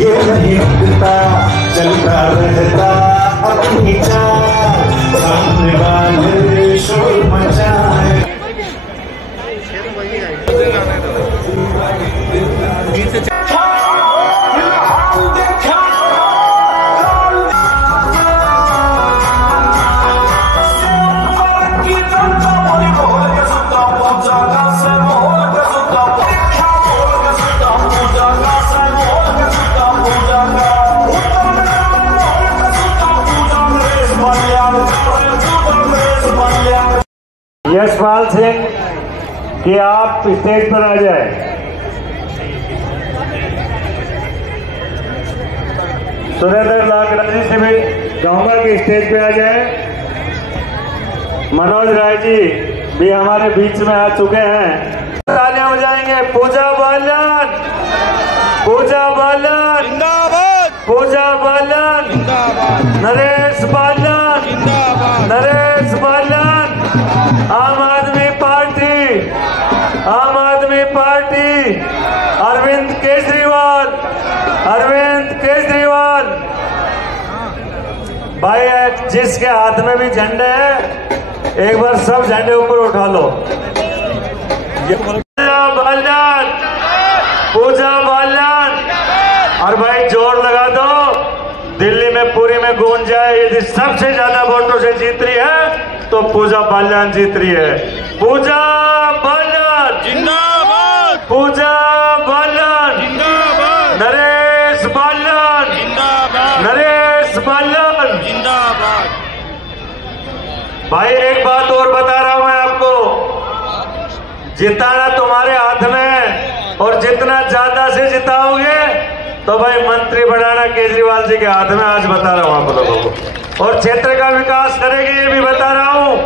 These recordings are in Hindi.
ये नहीं दिखता चलता रहता अपनी चाल सामने वाले शोर मचाए। यशपाल सिंह कि आप स्टेज पर आ जाए। सुरेंद्र लाकड़ा जी से भी कहूंगा कि स्टेज पे आ जाए। मनोज राय जी भी हमारे बीच में आ चुके हैं। तालियां बजाएंगे। पूजा बालन, पूजा बालन जिंदाबाद, पूजा बालन जिंदाबाद, नरेश बालन जिंदाबाद, नरेश बालन, आम आदमी पार्टी, आम आदमी पार्टी, अरविंद केजरीवाल, अरविंद केजरीवाल। भाई जिसके हाथ में भी झंडे है एक बार सब झंडे ऊपर उठा लो। बालन, पूजा बालन, और भाई जोर लगा दो दिल्ली में पूरी में गूंज जाए। यदि सबसे ज्यादा वोटों से जीत रही है तो पूजा बालन जीत रही है। पूजा बालन जिंदाबाद, पूजा बालन जिंदाबाद, नरेश बालन जिंदाबाद, नरेश बालन जिंदाबाद। भाई एक बात और बता रहा हूं मैं आपको, जिताना तुम्हारे हाथ में है और जितना ज्यादा से जिताओगे तो भाई मंत्री बनाना केजरीवाल जी के हाथ में। आज बता रहा हूं आप लोगों को। और क्षेत्र का विकास करेगी ये भी बता रहा हूं।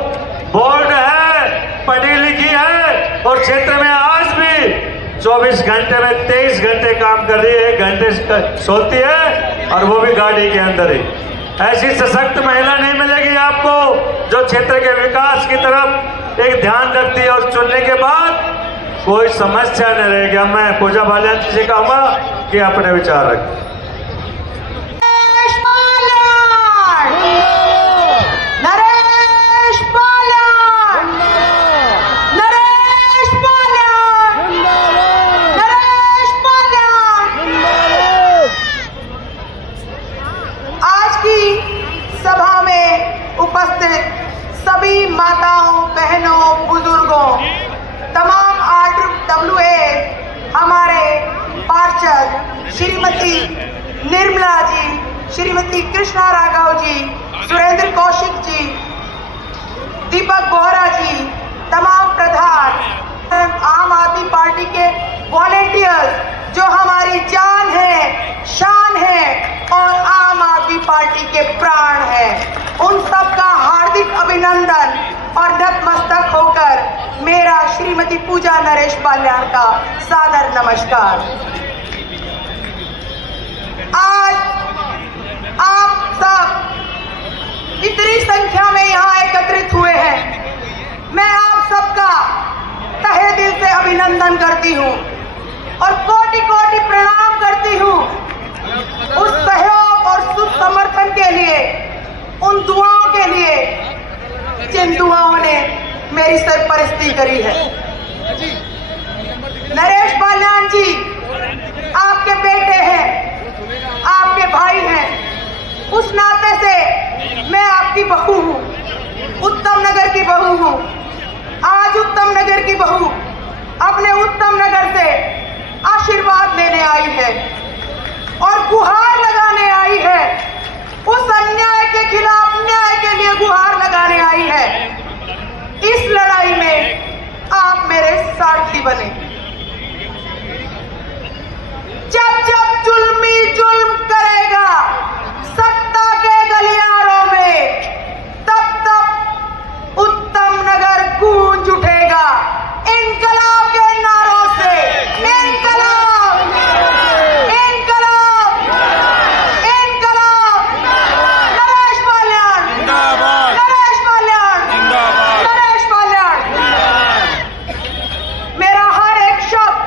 बोर्ड है, पढ़ी लिखी है और क्षेत्र में आज भी 24 घंटे में 23 घंटे काम कर रही है, 1 घंटे सोती है और वो भी गाड़ी के अंदर ही। ऐसी सशक्त महिला नहीं मिलेगी आपको जो क्षेत्र के विकास की तरफ एक ध्यान रखती है और चुनने के बाद कोई समस्या नहीं रहेगी। मैं पूजा बालन जी से कहूंगा कि अपने विचार रखें। नरेश बालन, नरेश बालन, नरेश बालन। आज की सभा में उपस्थित सभी माताओं, बहनों, बुजुर्गों, तमाम RWA, हमारे पार्षद श्रीमती निर्मला जी, श्रीमती कृष्णा राघव जी, सुरेंद्र कौशिक जी, दीपक बोहरा जी, तमाम प्रधान, आम आदमी पार्टी के वॉलेंटियर्स जो हमारी जान है, शान है और आम आदमी पार्टी के प्राण है, उन सबका हार्दिक अभिनंदन और नतमस्तक होकर मेरा श्रीमती पूजा नरेश बालन का सादर नमस्कार। आज आप सब इतनी संख्या में यहाँ एकत्रित हुए हैं, मैं आप सबका तहे दिल से अभिनंदन करती हूँ। और कोटि कोटि प्रणाम करती हूँ उस सहयोग और सुख समर्थन के लिए, उन दुआओं के लिए जिन दुआओं ने मेरी सरपरस्ती करी है। नरेश बाल्यान जी आपके बेटे हैं, आपके भाई हैं, उस नाते से मैं आपकी बहू हूँ, उत्तम नगर की बहू हूँ। आज उत्तम नगर की बहू अपने उत्तम नगर से आशीर्वाद लेने आई है और गुहार लगाने आई है, उस अन्याय के खिलाफ न्याय के लिए गुहार लगाने आई है। इस लड़ाई में आप मेरे सारथी बने। जब जब जुल्मी जुल्म करेगा सत्ता के गलियारों में, तब तब उत्तम नगर गूंज उठेगा इनकलाब के नारों से। इनकलाब, इनकलाब, इनकलाब। नरेश बाल्यान जिंदाबाद, नरेश बाल्यान जिंदाबाद, नरेश बाल्यान। मेरा हर एक शब्द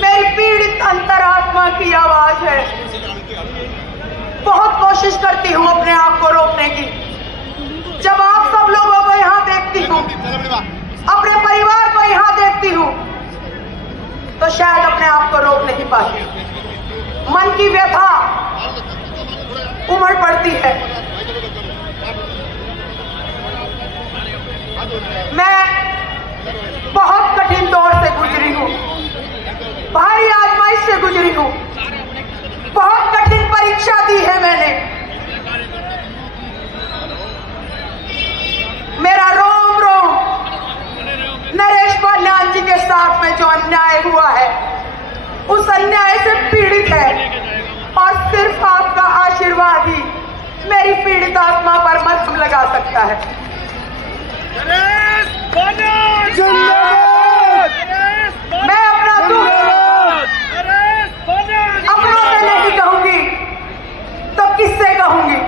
मेरी पीड़ित अंतरात्मा की आवाज है। बहुत कोशिश करती हूँ अपने आप को रोकने की। जब आप सब लोगों को यहाँ देखती हूँ, अपने परिवार को यहाँ देखती हूँ, तो शायद अपने आप को रोक नहीं पाती। मन की व्यथा उमड़ पड़ती है। मैं बहुत कठिन दौर से गुजरी हूँ, भारी आजमाइश से गुजरी हूँ, बहुत कठिन परीक्षा दी है मैंने। मेरा रोम रोम नरेश बाल्यान जी के साथ में जो अन्याय हुआ है, उस अन्याय से पीड़ित है और सिर्फ आपका आशीर्वाद ही मेरी पीड़ित आत्मा पर मरहम लगा सकता है। मैं अपना दुख अपनों से नहीं कहूंगी तो किससे कहूंगी?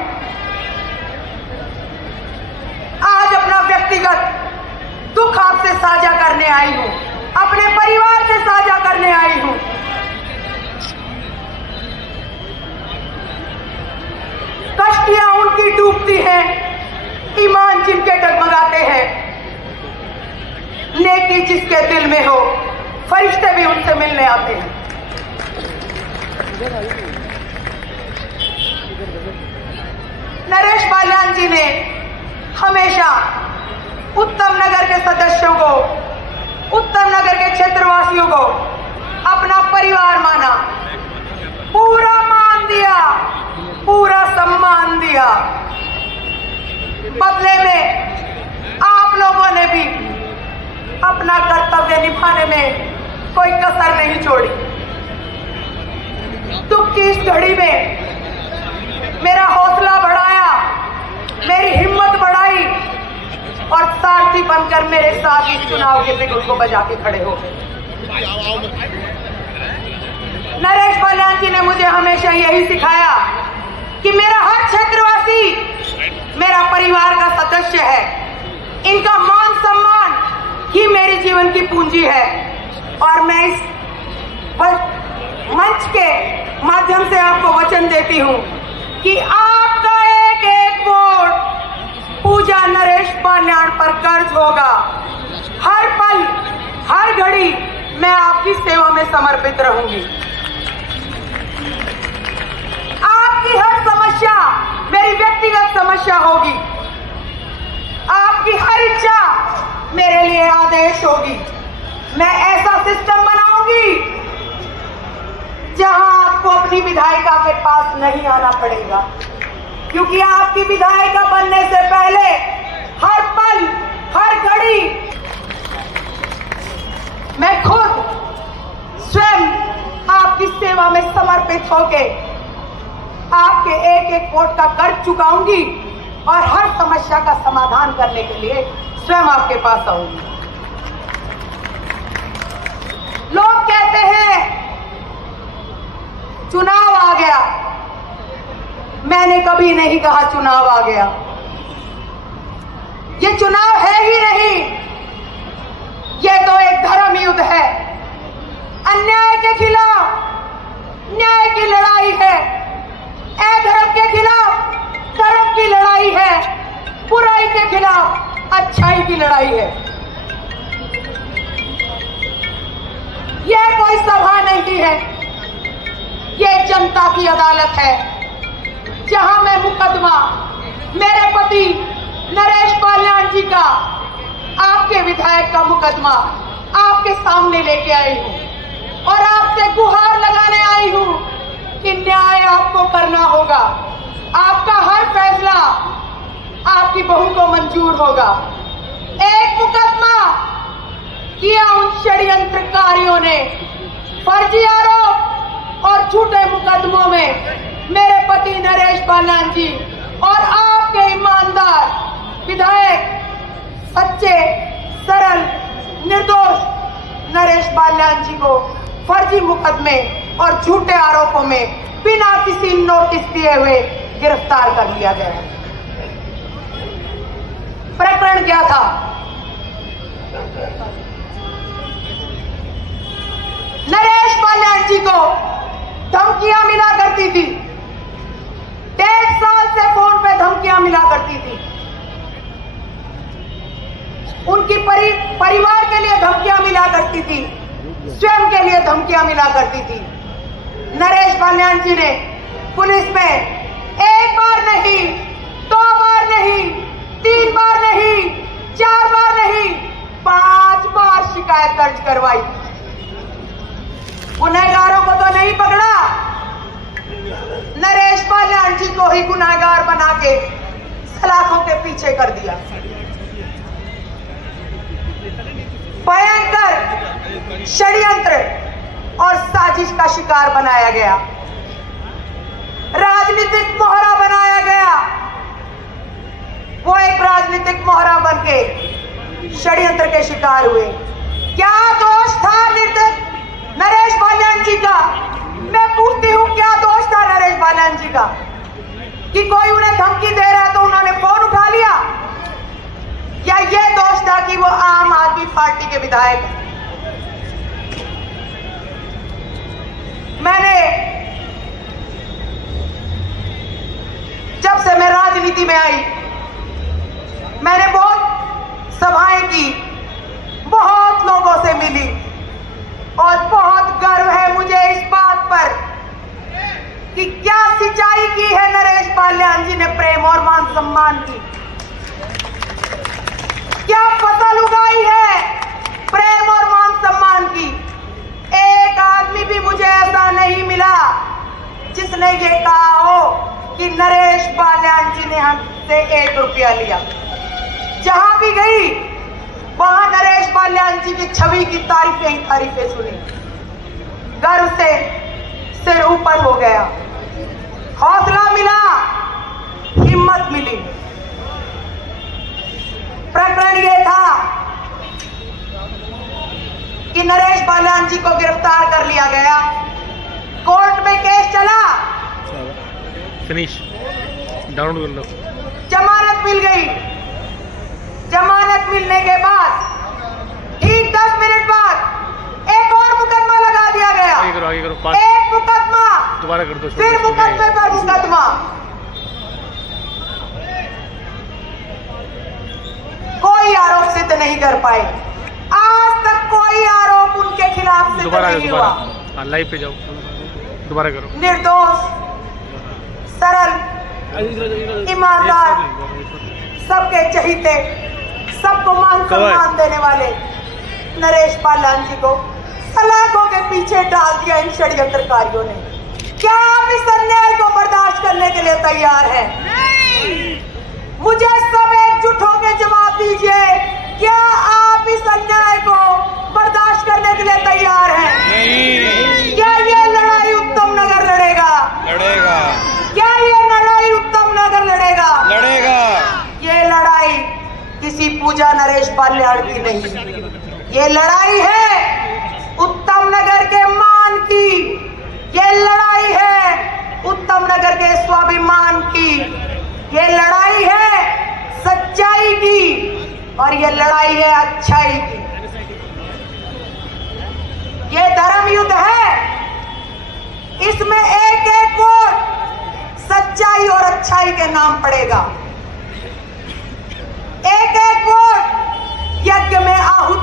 आज अपना व्यक्तिगत दुख आपसे साझा करने आई हूं, अपने परिवार से साझा करने आई हूं। कश्तियां उनकी डूबती हैं, ईमान जिनके डगमगाते हैं। नेकी जिसके दिल में हो, फरिश्ते भी उनसे मिलने आते हैं। नरेश बाल्यान जी ने हमेशा उत्तम नगर के सदस्यों को, उत्तम नगर के क्षेत्रवासियों को अपना परिवार माना, पूरा मान दिया, पूरा सम्मान दिया। बदले में आप लोगों ने भी अपना कर्तव्य निभाने में कोई कसर नहीं छोड़ी। दुख की इस घड़ी में मेरा हौसला बढ़ाया, मेरी हिम्मत बढ़ाई और सारथी बनकर मेरे साथ इस चुनाव के बिगुल को बजा के खड़े हो गए। नरेश बाल्यान जी ने मुझे हमेशा यही सिखाया कि मेरा हर क्षेत्रवासी मेरा परिवार का सदस्य है, इनका मान सम्मान ही मेरे जीवन की पूंजी है। और मैं इस मंच के माध्यम से आपको वचन देती हूं कि आपका एक एक वोट पूजा नरेश बाल्यान पर कर्ज होगा। हर पल, हर घड़ी मैं आपकी सेवा में समर्पित रहूंगी। आपकी हर समस्या मेरी व्यक्तिगत समस्या होगी, आपकी हर इच्छा मेरे लिए आदेश होगी। मैं ऐसा सिस्टम बनाऊंगी जहां आपको अपनी विधायिका के पास नहीं आना पड़ेगा, क्योंकि आपकी विधायिका बनने से पहले हर पल, हर घड़ी मैं खुद स्वयं आपकी सेवा में समर्पित होके आपके एक एक वोट का कर्ज चुकाऊंगी और हर समस्या का समाधान करने के लिए स्वयं आपके पास आऊंगी। लोग कहते हैं चुनाव आ गया, मैंने कभी नहीं कहा चुनाव आ गया। ये चुनाव है ही नहीं, ये तो एक धर्म युद्ध है। खिलाफ अच्छाई की लड़ाई है। यह कोई सभा नहीं है, यह जनता की अदालत है, जहां मैं मुकदमा मेरे पति नरेश बाल्याण जी का, आपके विधायक का मुकदमा आपके सामने लेके आई हूं और आपसे गुहार लगाने आई हूं कि न्याय आपको करना होगा। आपका हर फैसला आपकी बहू को मंजूर होगा। एक मुकदमा किया उन षड्यंत्रकारियों ने, फर्जी आरोप और झूठे मुकदमों में मेरे पति नरेश बाल्याण जी और आपके ईमानदार विधायक, सच्चे, सरल, निर्दोष नरेश बाल्याण जी को फर्जी मुकदमे और झूठे आरोपों में बिना किसी नोटिस दिए हुए गिरफ्तार कर लिया गया। प्रकरण क्या था? नरेश बाल्याण जी को धमकियां मिला करती थी, 1.5 साल से फोन पे धमकियां मिला करती थी। उनकी परिवार के लिए धमकियां मिला करती थी, स्वयं के लिए धमकियां मिला करती थी। नरेश बाल्याण जी ने पुलिस में 1 बार नहीं, 2 बार नहीं, 3 बार नहीं, 4 बार नहीं, 5 बार शिकायत दर्ज करवाई। गुनहगारों को तो नहीं पकड़ा, नरेश बाल्याण जी को ही गुनहगार बना के सलाखों के पीछे कर दिया। भयंकर षड्यंत्र और साजिश का शिकार बनाया गया, राजनीतिक मोहरा बनाया गया। वो एक राजनीतिक मोहरा बनके षड्यंत्र के शिकार हुए। क्या दोष था नरेश बाल्याण जी का? मैं पूछती हूं, क्या दोष था नरेश बाल्याण जी का कि कोई उन्हें धमकी दे रहा है तो उन्होंने फोन उठा लिया? या यह दोष था कि वो आम आदमी पार्टी के विधायक हैं? मैंने जब से मैं राजनीति में आई, मैंने बहुत सभाएं की, बहुत लोगों से मिली और बहुत गर्व है मुझे इस बात पर कि क्या सिंचाई की है नरेश बाल्याण जी ने प्रेम और मान सम्मान की। क्या फसल उगाई है प्रेम और मान सम्मान की। एक आदमी भी मुझे ऐसा नहीं मिला जिसने ये कहा हो कि नरेश बाल्याण जी ने हमसे 1 रुपया लिया। जहां भी गई वहां नरेश बाल्याण जी की छवि की तारीफें ही तारीफें सुनी। गर्व से सिर ऊपर हो गया, हौसला मिला, हिम्मत मिली। प्रकरण यह था कि नरेश बाल्याण जी को गिरफ्तार कर लिया गया, कोर्ट में केस चला, फिनिश डाउनलोड कर लो। जमानत मिल गई। जमानत मिलने के बाद ठीक 10 मिनट बाद एक और मुकदमा लगा दिया गया। आगे करो, एक मुकदमा दोबारा कर दो, फिर मुकदमे पर मुकदमा। कोई आरोप सिद्ध नहीं कर पाए। आज तक कोई आरोप उनके खिलाफ सिद्ध नहीं हुआ। लाइव पे जाओ, दोबारा करो। निर्दोष, सरल, ईमानदार, सबके चहीते, सबको मान सम्मान देने वाले नरेश बाल्याण जी को सलाखों के पीछे डाल दिया इन षड्यंत्रकारियों ने। क्या आप इस अन्याय को बर्दाश्त करने के लिए तैयार हैं? मुझे सब एकजुट होकर जवाब दीजिए, क्या आप इस अन्याय को बर्दाश्त करने के लिए तैयार हैं? नहीं। क्या ये लड़ाई उत्तम नगर लड़ेगा? लड़ेगा। क्या ये लड़ाई उत्तम नगर लड़ेगा? लड़ेगा। ये लड़ाई किसी पूजा नरेश बाल्याण की नहीं, ये लड़ाई है उत्तम नगर के मान की, ये लड़ाई है उत्तम नगर के स्वाभिमान की, ये लड़ाई है सच्चाई की और ये लड़ाई है अच्छाई की। ये धर्म युद्ध है, इसमें एक एक वोट सच्चाई और अच्छाई के नाम पड़ेगा।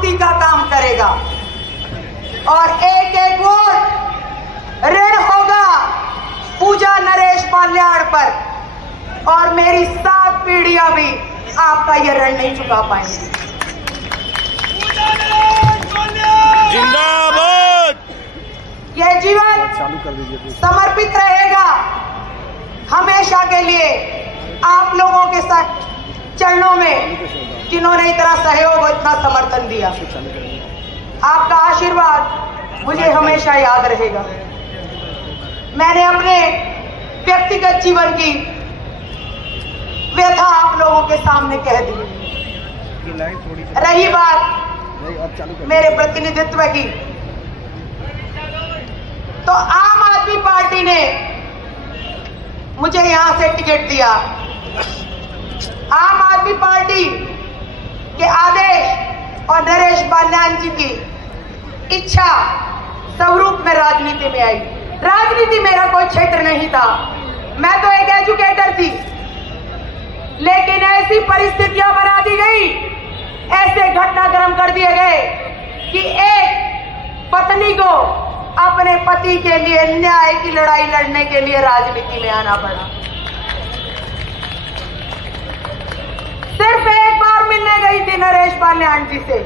मुक्ति का काम करेगा और एक एक वोट ऋण होगा पूजा नरेश पाल्याण पर और मेरी 7 पीढ़ियां भी आपका यह ऋण नहीं चुका पाएंगी। जिंदाबाद। यह जीवन समर्पित रहेगा हमेशा के लिए आप लोगों के साथ चरणों में, जिन्होंने इतना सहयोग और इतना समर्थन दिया। आपका आशीर्वाद मुझे हमेशा याद रहेगा। मैंने अपने व्यक्तिगत जीवन की व्यथा आप लोगों के सामने कह दी। रही बात मेरे प्रतिनिधित्व की, तो आम आदमी पार्टी ने मुझे यहां से टिकट दिया। आम आदमी पार्टी के आदेश और नरेश पाल्याण जी की इच्छा स्वरूप में राजनीति में आई। राजनीति मेरा कोई क्षेत्र नहीं था, मैं तो एक एजुकेटर थी, लेकिन ऐसी परिस्थितियां बना दी गई, ऐसे घटनाक्रम कर दिए गए कि एक पत्नी को अपने पति के लिए न्याय की लड़ाई लड़ने के लिए राजनीति में आना पड़ा। सिर्फ एक बार मिलने गई थी नरेश पाल्याण जी से,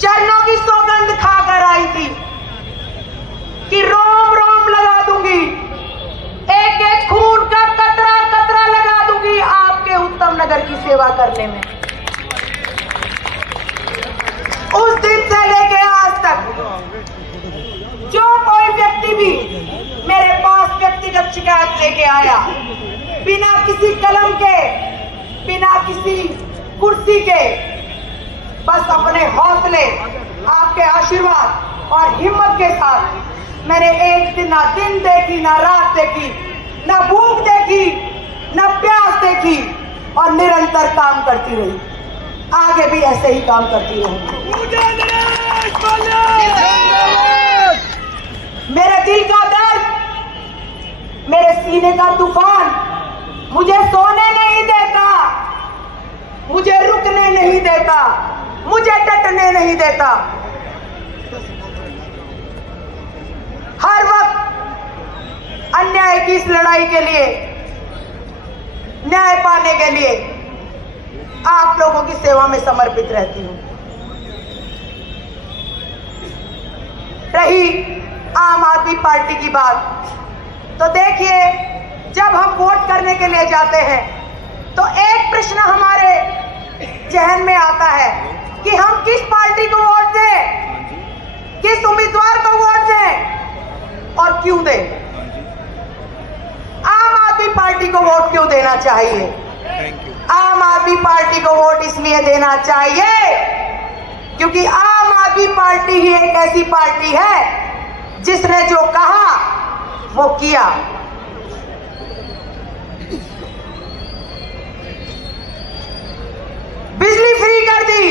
चरणों की सौगंध खाकर आई थी कि रोम रोम लगा दूंगी, एक एक खून का कतरा कतरा लगा दूंगी आपके उत्तम नगर की सेवा करने में। उस दिन से लेके आज तक जो कोई व्यक्ति भी मेरे पास व्यक्तिगत शिकायत लेके आया, बिना किसी कलम के, बिना किसी कुर्सी के, बस अपने हौसले, आपके आशीर्वाद और हिम्मत के साथ मैंने एक दिन ना दिन देखी, ना रात देखी, ना भूख देखी, ना प्यास देखी और निरंतर काम करती रही। आगे भी ऐसे ही काम करती रहूंगी। मेरे दिल का दर्द, मेरे सीने का तूफान मुझे सोने नहीं देता, मुझे रुकने नहीं देता, मुझे डटने नहीं देता। हर वक्त अन्याय की इस लड़ाई के लिए, न्याय पाने के लिए आप लोगों की सेवा में समर्पित रहती हूं। रही आम आदमी पार्टी की बात, तो देखिए, जब हम वोट करने के लिए जाते हैं तो एक प्रश्न हमारे जहन में आता है कि हम किस पार्टी को वोट दें, किस उम्मीदवार को वोट दें और क्यों दें। आम आदमी पार्टी को वोट क्यों देना चाहिए? आम आदमी पार्टी को वोट इसलिए देना चाहिए क्योंकि आम आदमी पार्टी ही एक ऐसी पार्टी है जिसने जो कहा वो किया। बिजली फ्री कर दी,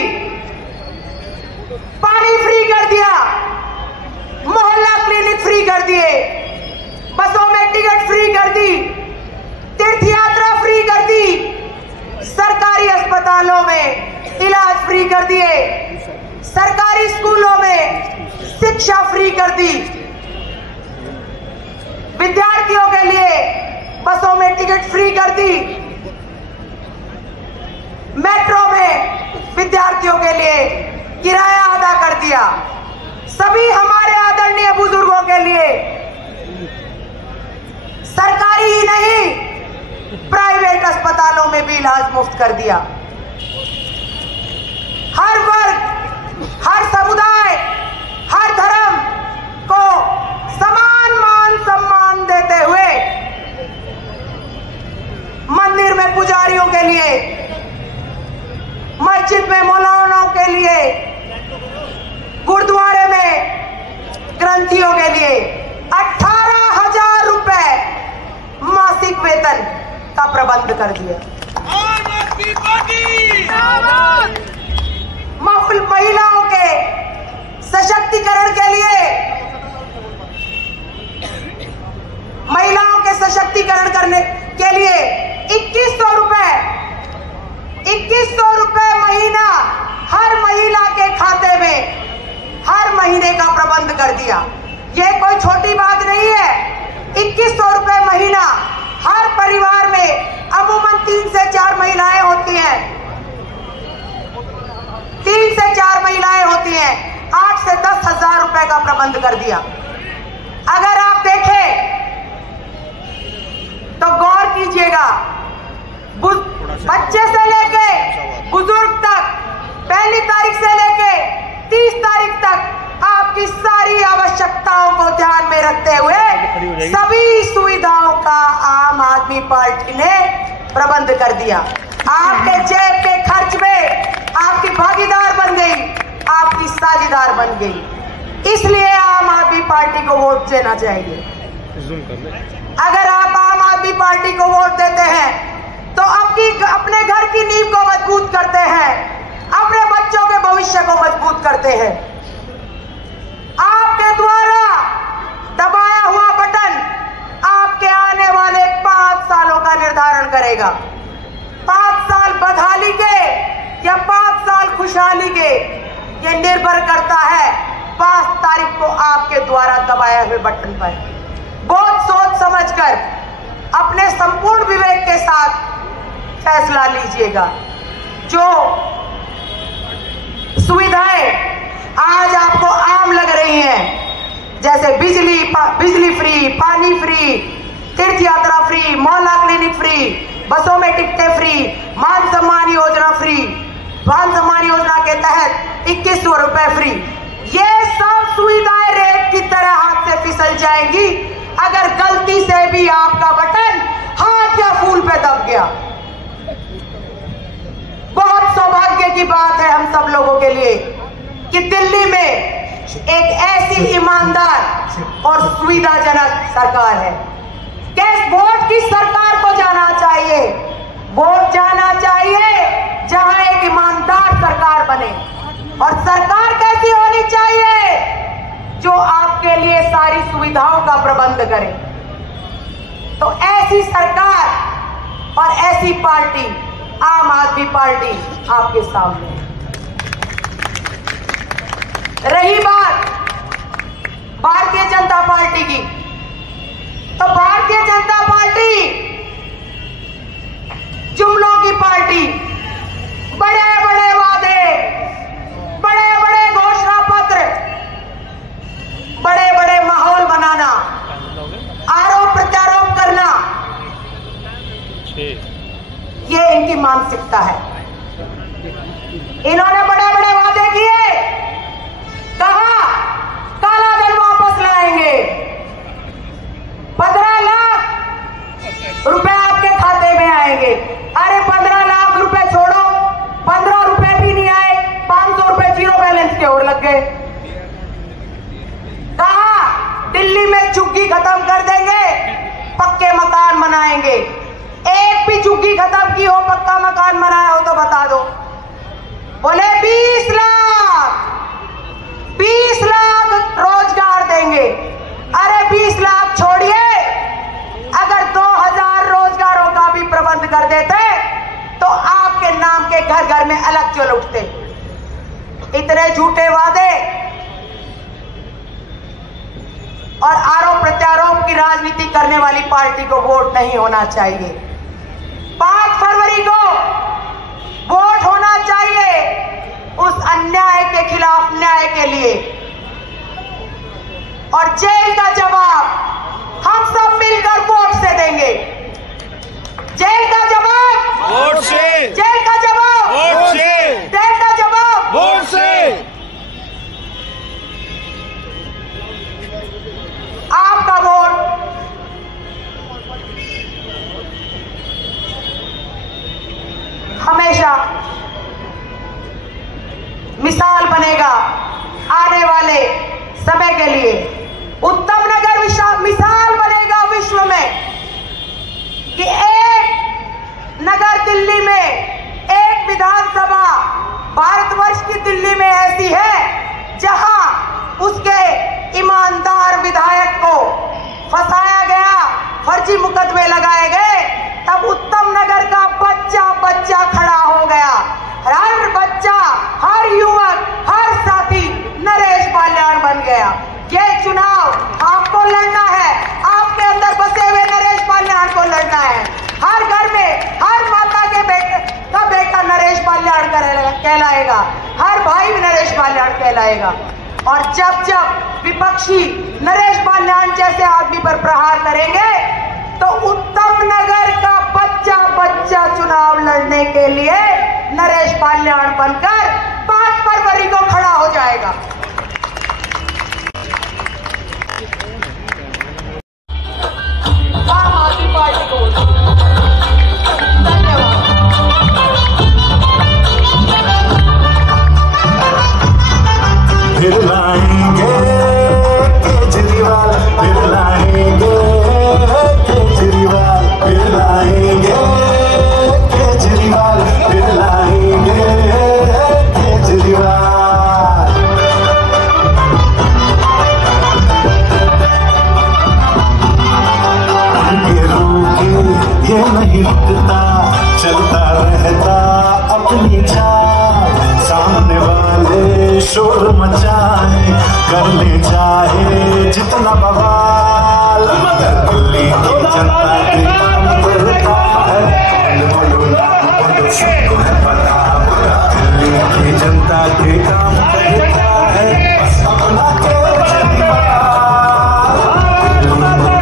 पानी फ्री कर दिया, मोहल्ला क्लिनिक फ्री कर दिए, बसों में टिकट फ्री कर दी, तीर्थ यात्रा फ्री कर दी, सरकारी अस्पतालों में इलाज फ्री कर दिए, सरकारी स्कूलों में शिक्षा फ्री कर दी, विद्यार्थियों के लिए बसों में टिकट फ्री कर दी, मेट्रो में विद्यार्थियों के लिए किराया अदा कर दिया, सभी हमारे आदरणीय बुजुर्गों के लिए सरकारी ही नहीं प्राइवेट अस्पतालों में भी इलाज मुफ्त कर दिया। हर वर्ग, हर समुदाय, हर धर्म को समान मान सम्मान देते हुए मंदिर में पुजारियों के लिए, मस्जिद में मौलानाओं के लिए, गुरुद्वारे में ग्रंथियों के लिए 18,000 रुपए मासिक वेतन का प्रबंध कर दिया। प्रबंध कर दिया। ये कोई छोटी बात नहीं है। 2100 रुपए महीना हर परिवार में अमूमन 3 से 4 महिलाएं होती हैं, 3 से 4 महिलाएं होती हैं। 8 से 10 हजार रुपए का प्रबंध कर दिया। अगर आप देखें तो गौर कीजिएगा, बच्चे से लेके बुजुर्ग तक पहली तारीख से लेके 30 तारीख तक आपकी सारी आवश्यकताओं को ध्यान में रखते हुए सभी सुविधाओं का आम आदमी पार्टी ने प्रबंध कर दिया। आपके जेब के खर्च में आपकी भागीदार बन गई, आपकी साझेदार बन गई। इसलिए आम आदमी पार्टी को वोट देना चाहिए। अगर आप आम आदमी पार्टी को वोट देते हैं तो अपने घर की नींव को मजबूत करते हैं, अपने बच्चों के भविष्य को मजबूत करते हैं। आपके द्वारा दबाया हुआ बटन आपके आने वाले 5 सालों का निर्धारण करेगा। 5 साल बदहाली के या 5 साल खुशहाली के, ये निर्भर करता है 5 तारीख को आपके द्वारा दबाए हुए बटन पर। बहुत सोच समझकर अपने संपूर्ण विवेक के साथ फैसला लीजिएगा। जो सुविधाएं आज आपको आम लग रही हैं, जैसे बिजली फ्री, पानी फ्री, तीर्थ यात्रा फ्री, मोहल्ला क्लिनिक फ्री, बसों में टिकटें फ्री, मान सम्मान योजना फ्री, मान सम्मान योजना के तहत 2100 रुपए फ्री, ये सब सुविधाएं रेत की तरह हाथ से फिसल जाएंगी अगर गलती से भी आपका बटन हाथ या फूल पे दब गया। बहुत सौभाग्य की बात है हम सब लोगों के लिए कि दिल्ली में एक ऐसी ईमानदार और सुविधाजनक सरकार है। कैश वोट की सरकार को जाना चाहिए, वोट जाना चाहिए जहां एक ईमानदार सरकार बने। और सरकार कैसी होनी चाहिए? जो आपके लिए सारी सुविधाओं का प्रबंध करे। तो ऐसी सरकार और ऐसी पार्टी आम आदमी पार्टी आपके सामने है। रही बात भारतीय जनता पार्टी की, तो भारतीय जनता पार्टी जुमलों की पार्टी, बड़े बड़े वादे, बड़े बड़े घोषणा पत्र, बड़े बड़े माहौल बनाना, आरोप प्रत्यारोप करना, ये इनकी मानसिकता है। इन्होंने बड़े बड़े वादे किए, कहा काला धन वापस लाएंगे, 15 लाख रुपए आपके खाते में आएंगे। अरे 15 लाख रुपए छोड़ो, 15 रुपए भी नहीं आए, 500 रुपए जीरो बैलेंस के और लग गए। कहा दिल्ली में झुग्गी खत्म कर देंगे, पक्के मकान बनाएंगे। एक भी झुग्गी खत्म की हो, पक्का मकान बनाया हो तो बता दो। बोले 20 लाख रोजगार देंगे। अरे 20 लाख छोड़िए, अगर 2000 रोजगारों का भी प्रबंध कर देते तो आपके नाम के घर घर में अलग चल उठते। इतने झूठे वादे और आरोप प्रत्यारोप की राजनीति करने वाली पार्टी को वोट नहीं होना चाहिए। 5 फरवरी को वोट होना चाहिए उस अन्याय के खिलाफ न्याय के लिए। और जेल का जवाब हम सब मिलकर वोट से देंगे। जेल का जवाब वोट से, जेल का जवाब वोट से, जेल का जवाब वोट से। आपका वोट हमेशा मिसाल बनेगा आने वाले समय के लिए। उत्तम नगर मिसाल बनेगा विश्व में कि एक नगर दिल्ली में, एक विधानसभा भारतवर्ष की दिल्ली में ऐसी है जहां उसके ईमानदार विधायक को फंसाया गया, फर्जी मुकदमे लगाए गए, तब उत्तम नगर का बच्चा बच्चा खड़ा हो गया। हर बच्चा, हर युवक, हर साथी नरेश पाल्याण बन गया। में हर माता के बेटे का बेटा नरेश बाल्याण कहलाएगा, हर भाई भी नरेश बाल्याण कहलाएगा। और जब जब विपक्षी नरेश बाल्याण जैसे आदमी पर प्रहार करेंगे तो उत्तम नगर का बच्चा बच्चा चुनाव लड़ने के लिए नरेश बाल्याण बनकर 5 फरवरी को खड़ा हो जाएगा। आम आदमी पार्टी को धन्यवाद। फिर लाएंगे केजरीवाल, फिर लाएंगे केजरीवाल, फिर लाएंगे केजरीवाल, फिर लाएंगे केजरीवाल। उनके रोके ये नहीं रुकता, चलता रहता अपनी चाल। सामने वाले शोर मचाए, कर ले चाहे जितना बवाल, मगर दिल्ली की जनता के काम करता है। बोलो ना बोलो सबको है पता, दिल्ली की जनता के काम करता है बस अपना केजरीवाल।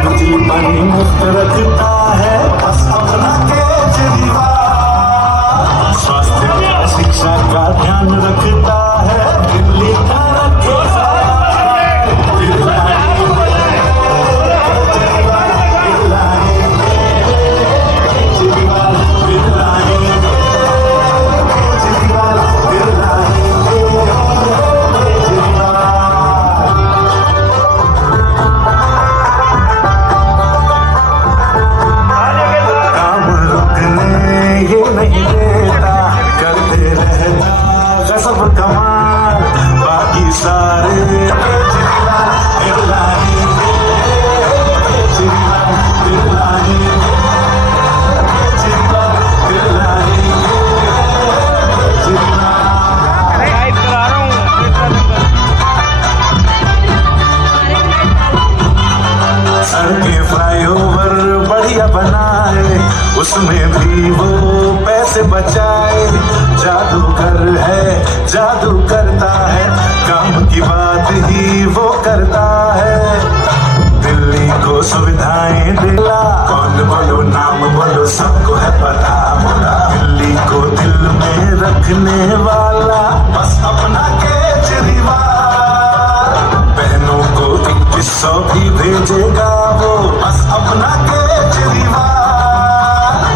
बिजली पानी मुफ्त रखता है बस अपना केजरीवाल। स्वास्थ्य का शिक्षा का ध्यान रखता है दिल्ली का रखेगा। सब कमाल बाकी सारे सड़कें फ्लाईओवर बढ़िया बनाए, उसमें भी वो पैसे बचाए। जादूगर है, जादू करता है, काम की बात ही वो करता है। दिल्ली को सुविधाएं दिला, कौन बोलो नाम बोलो सबको है पता। दिल्ली को दिल में रखने वाला बस अपना केजरीवाल। बहनों को 2100 भी भेजेगा वो बस अपना केजरीवाल।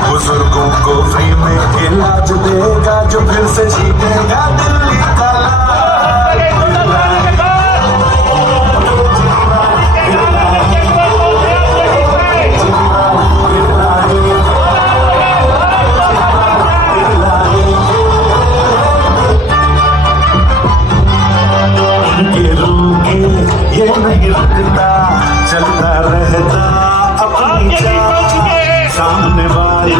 बुजुर्गों को फ्री में इलाज देगा जो फिर से जीतेगा दिल्ली का लाल। उनके रोके ये नहीं रुकता, चलता रहता अपनी चाल। सामने वाले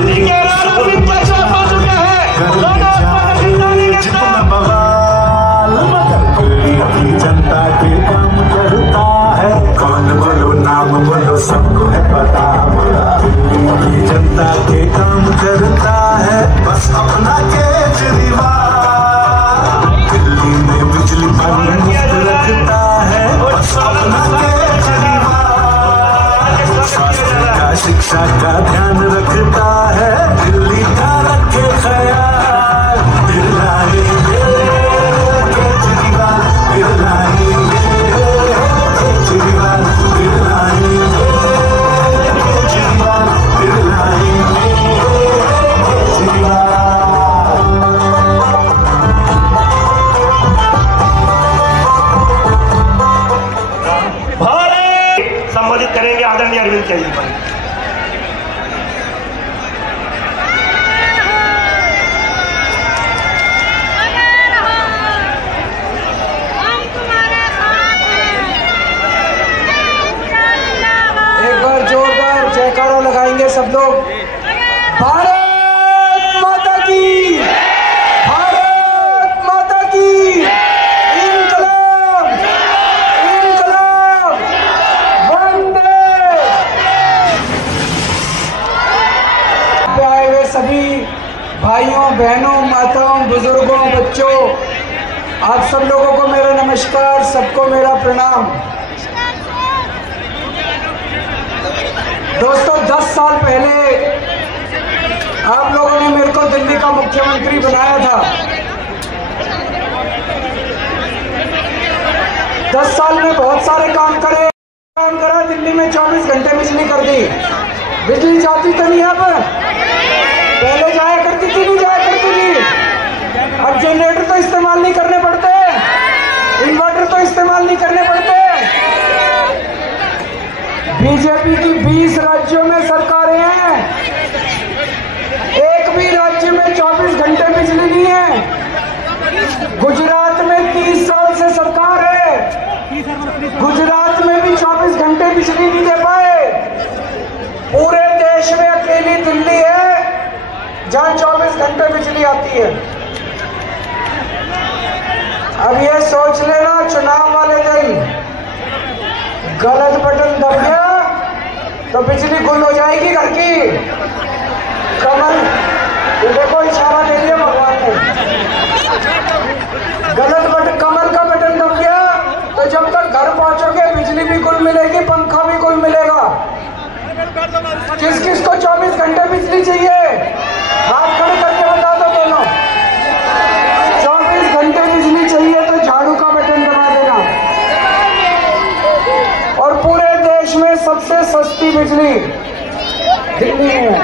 जितना बवाल, मगर जनता के काम करता है। कौन बोलो नाम बोलो सबको है पता, जनता के काम करता है बस अपना केजरीवाल। दिल्ली में बिजली पानी मुफ्त रखता है बस अपना केजरीवाल। स्वास्थ्य का शिक्षा का ध्यान रखता है दिल्ली का रखे ख्याल। फिर लाएंगे केजरीवाल, फिर लाएंगे केजरीवाल, फिर लाएंगे केजरीवाल, फिर लाएंगे केजरीवाल। संबोधित करेंगे आदरणीय अरविंद केजरीवाल। एक बार जोरदार जयकारा लगाएंगे सब लोग। भारत माता की, भारत माता की, इंकलाब, इंकलाब, वंदे नमस्कार, सबको मेरा प्रणाम। दोस्तों, 10 साल पहले आप लोगों ने मेरे को दिल्ली का मुख्यमंत्री बनाया था। 10 साल में बहुत सारे काम करा। दिल्ली में 24 घंटे बिजली कर दी। बिजली जाती तो नहीं, अब पहले जाया करती थी, नहीं जाया करती थी। अब जनरेटर तो इस्तेमाल नहीं करने पड़ते, इन्वर्टर तो इस्तेमाल नहीं करने पड़ते। बीजेपी की 20 राज्यों में सरकारें हैं, एक भी राज्य में 24 घंटे बिजली नहीं है। गुजरात में 30 साल से सरकार है, गुजरात में भी 24 घंटे बिजली नहीं दे पाए। पूरे देश में अकेली दिल्ली है जहां 24 घंटे बिजली आती है। अब ये सोच लेना, चुनाव वाले दिन गलत बटन दब गया तो बिजली गुल हो जाएगी घर की। कमल, ये देखो इशारा दे दिया भगवान ने। गलत बटन, कमल का बटन दब गया तो जब तक घर पहुंचोगे बिजली भी गुल मिलेगी, पंखा भी गुल मिलेगा। किस किस को 24 घंटे बिजली चाहिए? हाथ खड़े करके बता दो दोनों। 24 घंटे बिजली चाहिए तो झाड़ू का बटन दबा देना। और पूरे देश में सबसे सस्ती बिजली दिल्ली में है।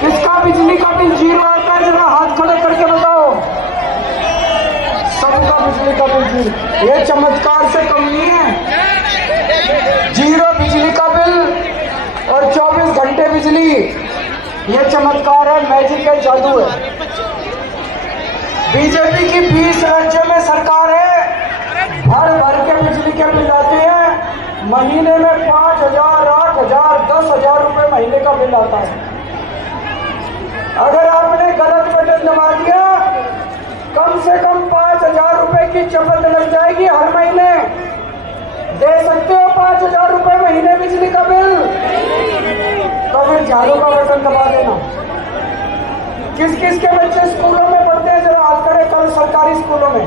किसका बिजली का बिल जीरो आता है? जरा हाथ खड़े करके बताओ। सबका बिजली का बिल जीरो। ये चमत्कार से कम नहीं है। जीरो बिजली का बिल और 24 घंटे बिजली, ये चमत्कार है, मैजिक है, जादू है। बीजेपी की 20 राज्यों में सरकार है, भर भर के बिजली के बिल आते हैं। महीने में 5,000, 8,000, 10,000 रुपए महीने का बिल आता है। अगर आपने गलत बटन दबा दिया, कम से कम 5,000 रुपए की चपत लग जाएगी हर महीने। दे सकते हो 5,000 रुपए महीने बिजली का बिल? तो फिर झाड़ू का बटन दबा देना। किस किस के बच्चे स्कूलों में पढ़ते हैं? जरा हाथ करें। कल सरकारी स्कूलों में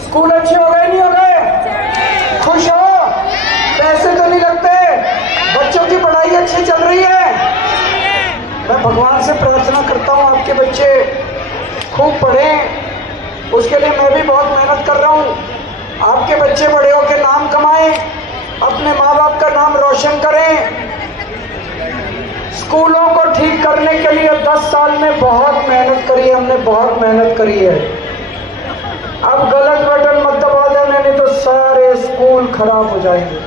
स्कूल अच्छे हो गए, नहीं हो गए? खुश हो? पैसे तो नहीं लगते, बच्चों की पढ़ाई अच्छी चल रही है। मैं भगवान से प्रार्थना करता हूँ आपके बच्चे खूब पढ़ें, उसके लिए मैं भी बहुत मेहनत कर रहा हूँ। आपके बच्चे बड़े होकर नाम कमाएं, अपने माँ बाप का नाम रोशन करें। स्कूलों को ठीक करने के लिए 10 साल में बहुत मेहनत करी है, हमने बहुत मेहनत करी है। अब गलत बटन मत दबा देना, नहीं तो सारे स्कूल खराब हो जाएंगे।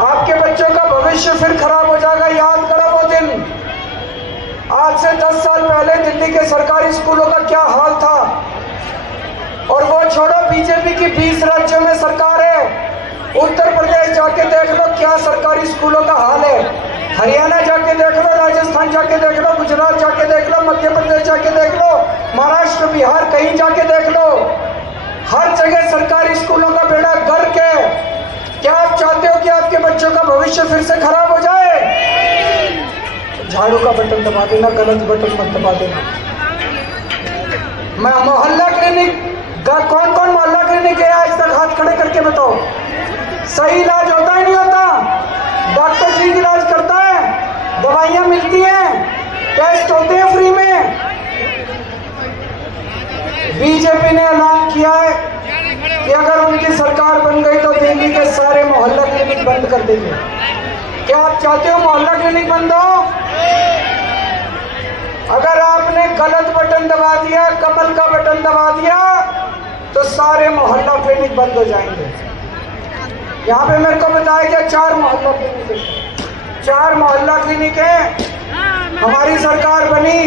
आपके बच्चों का भविष्य फिर खराब हो जाएगा। याद करो वो दिन, आज से 10 साल पहले दिल्ली के सरकारी स्कूलों का क्या हाल था। और वो छोड़ो, बीजेपी की 20 राज्यों में सरकार है। उत्तर प्रदेश जाके देख लो क्या सरकारी स्कूलों का हाल है। हरियाणा जाके देख लो, राजस्थान जाके देख लो, गुजरात जाके देख लो, मध्य प्रदेश जाके देख लो, महाराष्ट्र, बिहार, कहीं जाके देख लो। हर जगह सरकारी स्कूलों का बेड़ा गर्क है। क्या आप चाहते हो कि आपके बच्चों का भविष्य फिर से खराब हो जाए? झाड़ू का बटन दबा देना, गलत बटन मत दबा देना। मैं मोहल्ला क्लिनिक, कौन कौन मोहल्ला क्लिनिक गया आज तक? हाथ खड़े करके बताओ। सही इलाज होता है, नहीं होता? डॉक्टर ठीक इलाज करता है, दवाइयां मिलती हैं, टेस्ट होते हैं फ्री में। बीजेपी ने ऐलान किया है कि अगर उनकी सरकार बन गई तो दिल्ली के सारे मोहल्ला क्लिनिक बंद कर देंगे। क्या आप चाहते हो मोहल्ला क्लिनिक बंद हो? अगर आपने गलत बटन दबा दिया, कमल का बटन दबा दिया, तो सारे मोहल्ला क्लिनिक बंद हो जाएंगे। यहाँ पे मेरे को बताया गया 4 मोहल्ला क्लिनिक है। 4 मोहल्ला क्लिनिक है। हमारी सरकार बनी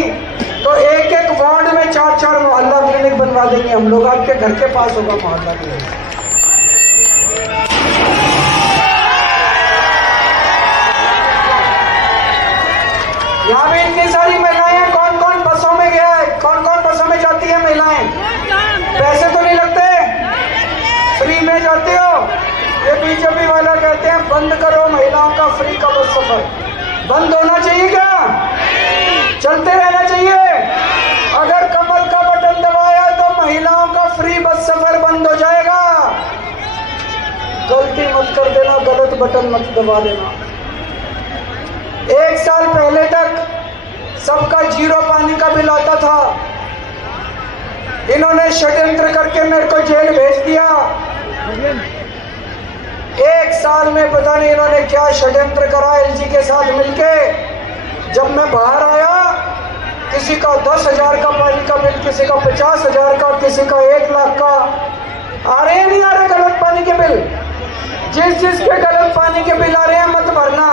तो एक एक वार्ड में 4-4 मोहल्ला क्लिनिक बनवा देंगे हम लोग। आपके घर के पास होगा मोहल्ला क्लिनिक। यहाँ पे इतनी सारी महिलाएं हैं, कौन कौन बसों में गया है? कौन कौन बसों में जाती है महिलाएं? पैसे तो नहीं लगते, फ्री में जाते हो। ये बीजेपी वाला कहते हैं बंद करो महिलाओं का फ्री का बस सफर। बंद होना चाहिए क्या? चलते रहना चाहिए। अगर कमल का बटन दबाया तो महिला गलती मत कर देना, गलत बटन मत दबा देना। 1 साल पहले तक सबका 0 पानी का बिल आता था। इन्होंने षड्यंत्र करके मेरे को जेल भेज दिया। 1 साल में पता नहीं इन्होंने क्या षड्यंत्र करा एलजी के साथ मिलके। जब मैं बाहर आया, किसी का 10,000 का पानी का बिल, किसी का 50,000 का, किसी का 1 लाख का। आ रहे हैं नहीं आ रहे गलत पानी के बिल? जिस के गलत पानी के बिल आ रहे हैं मत भरना।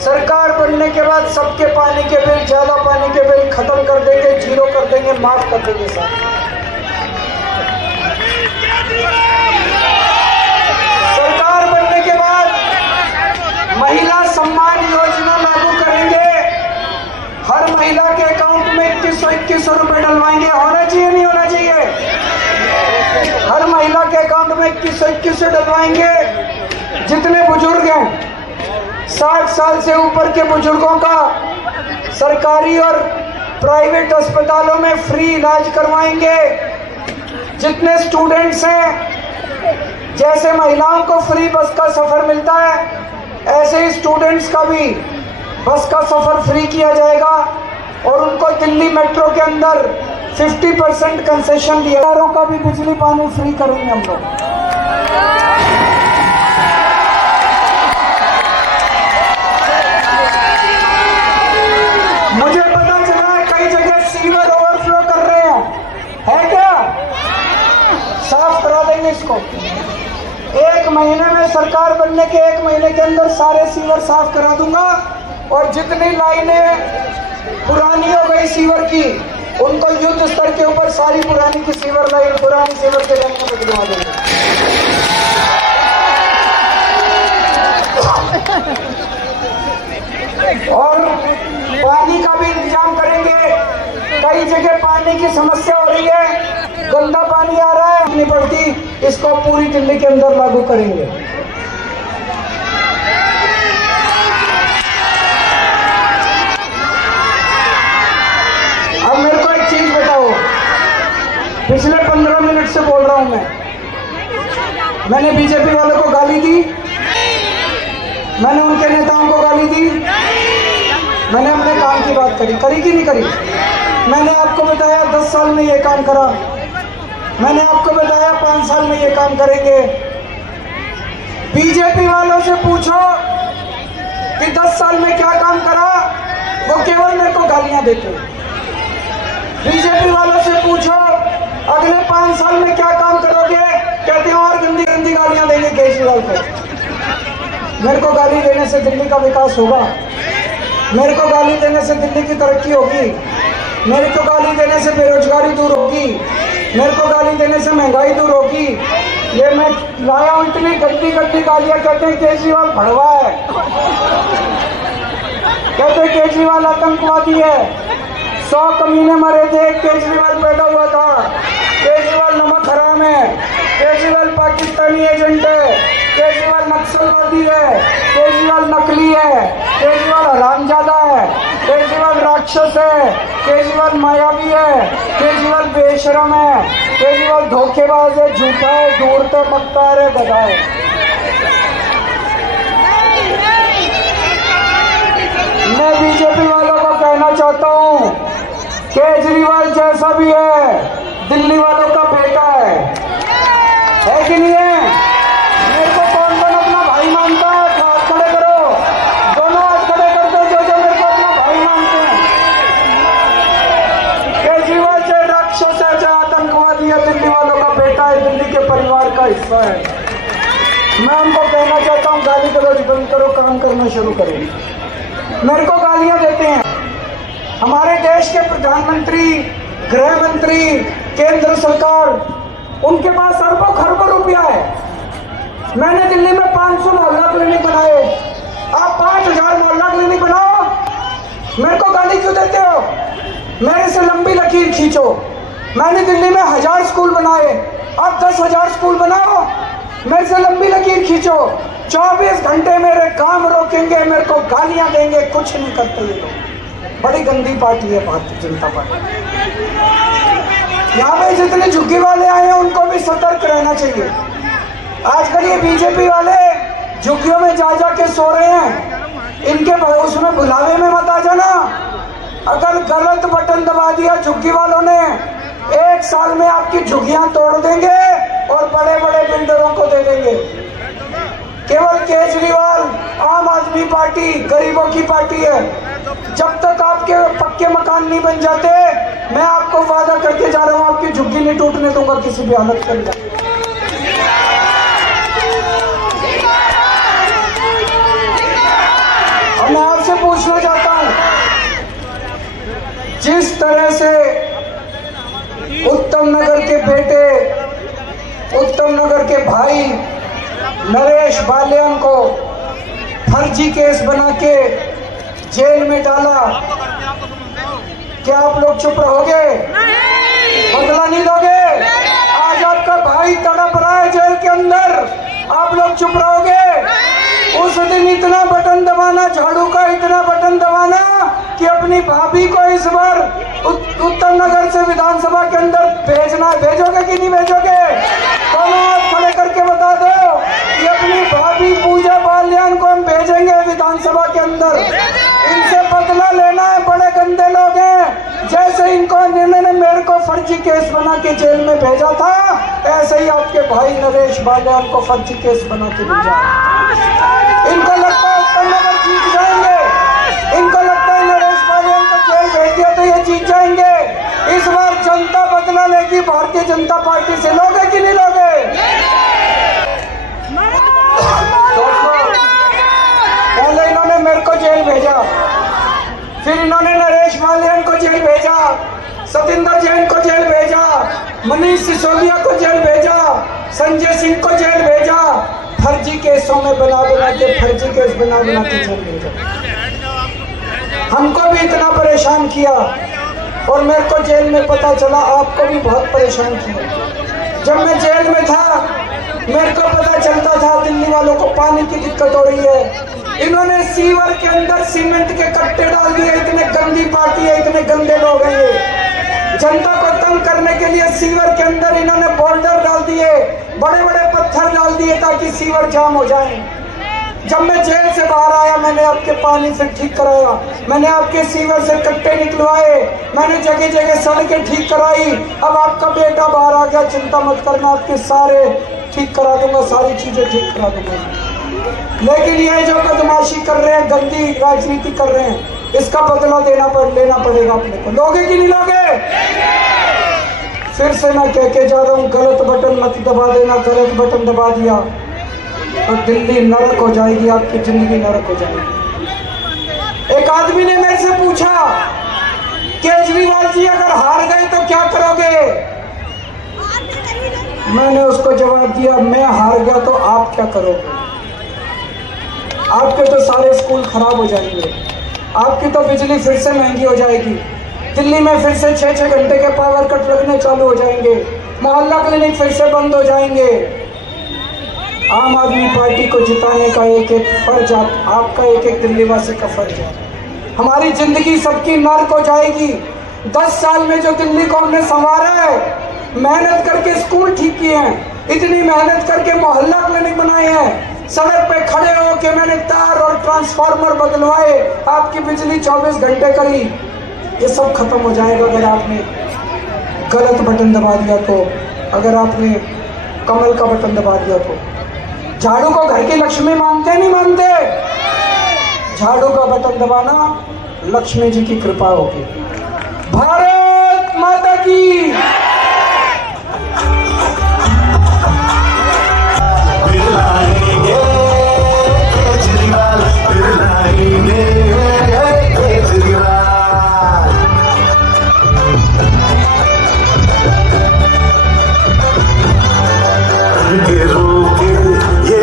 सरकार बनने के बाद सबके पानी के बिल, ज्यादा पानी के बिल खत्म कर देंगे, 0 कर देंगे, माफ कर देंगे साहब। सरकार बनने के बाद महिला सम्मान योजना लागू करेंगे। हर महिला के अकाउंट में 2100 रुपए डलवाएंगे। होना चाहिए नहीं होना चाहिए? हर महिला के अकाउंट में 2100 डलवाएंगे। जितने बुजुर्ग हैं, 60 साल से ऊपर के बुजुर्गों का सरकारी और प्राइवेट अस्पतालों में फ्री इलाज करवाएंगे। जितने स्टूडेंट्स हैं, जैसे महिलाओं को फ्री बस का सफर मिलता है, ऐसे ही स्टूडेंट्स का भी बस का सफर फ्री किया जाएगा। और उनको दिल्ली मेट्रो के अंदर 50% कंसेशन दिया। शहरों का भी बिजली पानी फ्री करेंगे हम लोग। मुझे पता चला है कई जगह सीवर ओवरफ्लो कर रहे हैं, है क्या? साफ करा देंगे इसको। 1 महीने में, सरकार बनने के 1 महीने के अंदर सारे सीवर साफ करा दूंगा। और जितनी लाइनें पुरानी हो गई सीवर की, उनको युद्ध स्तर के ऊपर सारी पुरानी की सीवर लाइन, पुरानी सीवर के लाइन में बदलवा देंगे। और पानी का भी इंतजाम करेंगे। कई जगह पानी की समस्या हो रही है, गंदा पानी आ रहा है, नहीं पड़ती, इसको पूरी दिल्ली के अंदर लागू करेंगे। अब मेरे को एक चीज बताओ, पिछले 15 मिनट से बोल रहा हूं मैंने बीजेपी वालों को गाली दी? मैंने उनके नेताओं को गाली दी? मैंने अपने काम की बात करी कि नहीं करी? मैंने आपको बताया 10 साल में ये काम करा, मैंने आपको बताया 5 साल में ये काम करेंगे। बीजेपी वालों से पूछो कि 10 साल में क्या काम करा, वो केवल मेरे को गालियां देते। बीजेपी वालों से पूछो अगले 5 साल में क्या काम करोगे, कहते हैं और गंदी गंदी गालियां देंगे केजरीवाल को। मेरे को गाली देने से दिल्ली का विकास होगा? मेरे को गाली देने से दिल्ली की तरक्की होगी? मेरे को गाली देने से बेरोजगारी दूर होगी? मेरे को गाली देने से महंगाई दूर होगी? ये मैं लाया हूं इतनी गंदी गंदी गालियां। कहते हैं केजरीवाल भड़वा है, कहते हैं केजरीवाल आतंकवादी है। 100 कमीने मरे थे, केजरीवाल पैदा हुआ था। केजरीवाल नमक हराम है, केजरीवाल पाकिस्तानी एजेंट है, केजरीवाल नक्सलवादी है, केजरीवाल नकली है, केजरीवाल हरामजादा है, केजरीवाल राक्षस है, केजरीवाल मायावी है, केजरीवाल बेशरम है, केजरीवाल धोखेबाज है, झूठा है, दूर तक बकता है, गधा है। मैं बीजेपी वालों को कहना चाहता हूं, केजरीवाल जैसा भी है दिल्ली वालों का बेटा है कि नहीं है? मेरे को कौन कौन अपना भाई मानता है? हाथ खड़े करो, दोनों हाथ खड़े कर दो जो मेरे को अपना भाई मानते हैं। केजरीवाल चाहे राक्षस है, चाहे आतंकवादी है, दिल्ली वालों का बेटा है, दिल्ली के परिवार का हिस्सा है। मैं उनको कहना चाहता हूँ गाली गलौज बंद करो, काम करना शुरू करो। मेरे को गालियां देते हैं हमारे देश के प्रधानमंत्री, गृह मंत्री, केंद्र सरकार, उनके पास अरबों खरबों रुपया है। मैंने दिल्ली में 500 मोहल्ला क्लिनिक बनाए, आप 5000 मोहल्ला क्लिनिक बनाओ, मेरे को गाली क्यों देते हो? मेरे से लंबी लकीर खींचो। मैंने दिल्ली में 1000 स्कूल बनाए, आप 10,000 स्कूल बनाओ, मेरे से लंबी लकीर खींचो। 24 घंटे मेरे काम रोकेंगे, मेरे को गालियां देंगे, कुछ नहीं करते ये लोग। बड़ी गंदी पार्टी है भारतीय जनता पार्टी। यहाँ पे जितने झुग्गी वाले आए हैं उनको भी सतर्क रहना चाहिए। आजकल ये बीजेपी वाले झुग्गियों में जा जा के सो रहे हैं, इनके उसमें बुलावे में मत आ जाना। अगर गलत बटन दबा दिया झुग्गी वालों ने, 1 साल में आपकी झुग्गियां तोड़ देंगे और बड़े बड़े बिल्डरों को दे देंगे। केवल केजरीवाल आम आदमी पार्टी गरीबों की पार्टी है। जब तक आपके पक्के मकान नहीं बन जाते, मैं आपको वादा करके जा रहा हूं, आपकी झुग्गी नहीं टूटने दूंगा किसी भी हालत के अंदर। और मैं आपसे पूछना चाहता हूं, जिस तरह से उत्तम नगर के बेटे, उत्तम नगर के भाई नरेश बालियान को फर्जी केस बना के जेल में डाला, क्या आप लोग चुप रहोगे? बदला नहीं दोगे? आज आपका भाई तड़प रहा है जेल के अंदर, आप लोग चुप रहोगे? उस दिन इतना बटन दबाना, झाड़ू का इतना बटन दबाना कि अपनी भाभी को इस बार उत्तम नगर से विधानसभा के अंदर भेजना, भेजोगे कि नहीं भेजोगे? दोनों हाथ खड़े करके बता दो कि अपनी भाभी पूजा बालियान को हम भेजेंगे विधानसभा के अंदर। इनसे बदला लेना है, बड़े गंदे लोग हैं। जैसे इनको इन्होंने मेरे को फर्जी केस बना के जेल में भेजा था, ऐसे ही आपके भाई नरेश बालियान को फर्जी केस बना के भेजा। इनको लगता है उत्तम नगर जीत जाएंगे, इनको लगता है नरेश बालियान को जेल भेज दिया तो ये जीत जाएंगे। इस बार जनता बदला लेगी भारतीय जनता पार्टी से, लोगे कि नहीं लोगे? पहले इन्होंने मेरे को जेल भेजा, फिर इन्होंने नरेश बालियान को जेल भेजा, सतिंदर जैन को जेल भेजा, मनीष सिसोदिया को जेल भेजा, संजय सिंह को जेल भेजा, फर्जी केसों में बना के फर्जी केस बना के जेल भेजा। हमको भी इतना परेशान किया और मेरे को जेल में पता चला आपको भी बहुत परेशान किया। जब मैं जेल में था मेरे को पता चलता था दिल्ली वालों को पानी की दिक्कत हो रही है। इन्होंने सीवर के अंदर सीमेंट के कट्टे डाल दिए। इतने गंदी पार्टी है, इतने गंदे लोग हैं ये। जनता को तंग करने के लिए सीवर के अंदर इन्होंने बोल्डर डाल दिए, बड़े बड़े पत्थर डाल दिए ताकि सीवर जाम हो जाए। जब मैं जेल से बाहर आया मैंने आपके पानी से ठीक कराया, मैंने आपके सीवर से कट्टे निकलवाए, मैंने जगह जगह सड़कें ठीक कराई। अब आपका बेटा बाहर आ गया, चिंता मत करना, आपके सारे ठीक करा दूंगा, सारी चीजें ठीक करा दूंगा। लेकिन ये जो बदमाशी कर रहे हैं, गंदी राजनीति कर रहे हैं, इसका बदला लेना पड़ेगा अपने को। लोगे कि नहीं लोगे? फिर से मैं कह के जा रहा हूँ, गलत बटन मत दबा देना। गलत बटन दबा दिया और दिल्ली नरक हो जाएगी, आपकी जिंदगी नरक हो जाएगी। एक आदमी ने मेरे से पूछा, केजरीवाल जी अगर हार गए तो क्या करोगे? मैंने उसको जवाब दिया, मैं हार गया तो आप क्या करोगे? आपके तो सारे स्कूल खराब हो जाएंगे, आपकी तो बिजली फिर से महंगी हो जाएगी, दिल्ली में फिर से 6-6 घंटे के पावर कट लगने चालू हो जाएंगे, मोहल्ला क्लिनिक फिर से बंद हो जाएंगे। आम आदमी पार्टी को जिताने का एक एक फर्ज आपका, एक एक दिल्ली वासी का फर्ज है। हमारी जिंदगी सबकी नर्क हो जाएगी। 10 साल में जो दिल्ली को हमने संवारा है, मेहनत करके स्कूल ठीक किए हैं, इतनी मेहनत करके मोहल्ला क्लिनिक बनाए हैं, सड़क पे खड़े होकर मैंने तार और ट्रांसफार्मर बदलवाए, आपकी बिजली 24 घंटे करी। ये सब खत्म हो जाएगा अगर आपने गलत बटन दबा दिया तो, अगर आपने कमल का बटन दबा दिया तो। झाड़ू को घर की लक्ष्मी मानते नहीं मानते? झाड़ू का बटन दबाना लक्ष्मी जी की कृपा होगी। भारत माता की।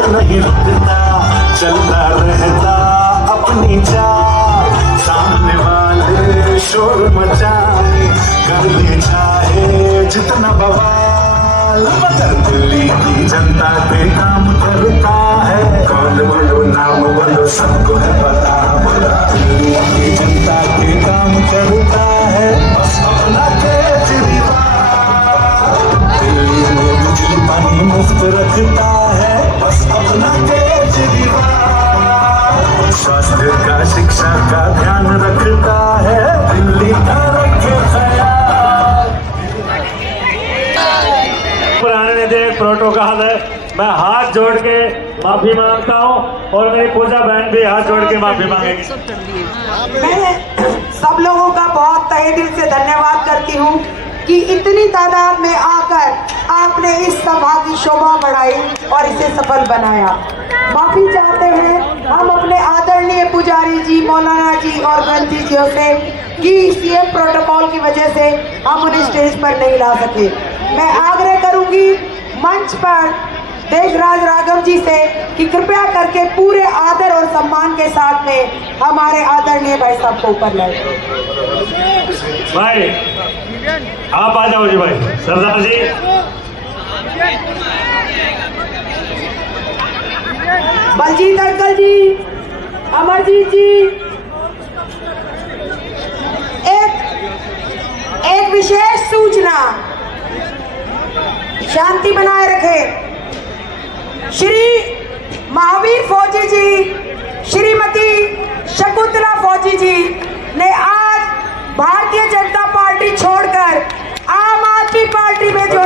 नहीं रुकता, चलता रहता अपनी चाल, सामने वाले शोर मचाए, कर ले चाहे जितना बवाल, मगर दिल्ली की जनता पे काम करता है। कौन बोलो नाम बोलो, सबको है पता, दिल्ली की जनता पे काम करता है बस अपना केजरीवाल। दिल्ली में बिजली पानी मुफ्त रखता है, बस अपना केजरीवाल। स्वास्थ्य का शिक्षा का ध्यान रखता है, दिल्ली का रखे ख्याल। पुराने दिन एक प्रोटोकॉल है, मैं हाथ जोड़ के माफी मांगता हूँ और मेरी पूजा बहन भी हाथ जोड़ के माफी मांगेगी। मैं सब लोगों का बहुत तहे दिल से धन्यवाद करती हूँ कि इतनी तादाद में आकर आपने इस सभा की शोभा बढ़ाई और इसे सफल बनाया। माफी चाहते हैं हम अपने आदरणीय पुजारी जी, मौलाना जी और ग्रंथी जियों से कि सीएम प्रोटोकॉल की वजह से हम उन्हें स्टेज पर नहीं ला सके। मैं आग्रह करूंगी मंच पर देशराज राघव जी से कि कृपया करके पूरे आदर और सम्मान के साथ में हमारे आदरणीय भाई साहब को ऊपर लाए। भाई आप आ जाओ जी, भाई सरदार जी। बलजीत अंकल जी, अमरजीत जी, एक विशेष सूचना, शांति बनाए रखें। श्री महावीर फौजी जी, श्रीमती शकुंतला फौजी जी ने आज भारतीय जनता पार्टी छोड़कर आम आदमी पार्टी में जो